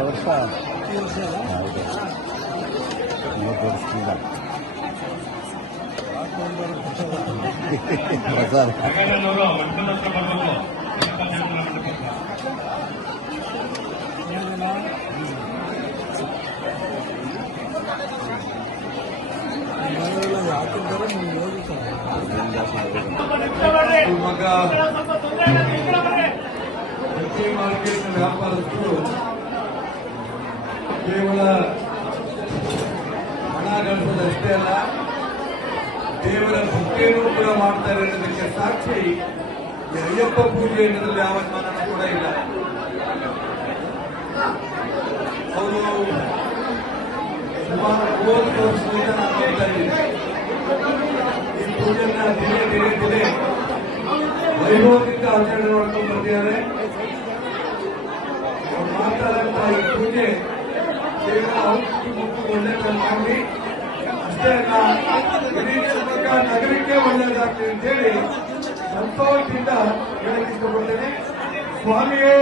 ವರ್ಷ ಹೌದು 30 ವರ್ಷದಿಂದ ಮಗ ಮಾರ್ಕೆಟ್ ವ್ಯಾಪಾರಸ್ಥರು ಕೇವಲ ಹಣ ಗಳಿಸೋದಷ್ಟೇ ಅಲ್ಲ, ದೇವರ ಭಕ್ತಿಯನ್ನು ಕೂಡ ಮಾಡ್ತಾರೆ ಅನ್ನೋದಕ್ಕೆ ಸಾಕ್ಷಿ ಈ ಅಯ್ಯಪ್ಪ ಪೂಜೆ ಅನ್ನೋದ್ರಲ್ಲಿ ಯಾವ ಅನುಮಾನ ಕೂಡ ಇಲ್ಲ. ಅವರು ಸುಮಾರು 30 ವರ್ಷದಿಂದ ನಾನು ನೋಡ್ತಾ ಇದ್ದೀನಿ. ಈ ಪೂಜೆನ ದಿನೇ ವೈಭವದಿಂದ ಆಚರಣೆ ಮಾಡ್ಕೊಂಡು ಬಂದಿದ್ದಾರೆ. ಅವ್ರು ಮಾತಾಡಂತ ಈ ಪೂಜೆ ಕೇವಲ ಒಳ್ಳೆಯದನ್ನು ಮಾಡಿ ಅಷ್ಟೇ ಅಲ್ಲ, ಇಡೀ ಶಿವಮೊಗ್ಗ ನಗರಕ್ಕೆ ಒಳ್ಳೆಯದಾಗ್ತದೆ ಅಂತೇಳಿ ಸಂತೋಷದಿಂದ ಹೇಳಕ್ಕೆ ಇಷ್ಟಪಡ್ತೇನೆ. ಸ್ವಾಮಿಯೇ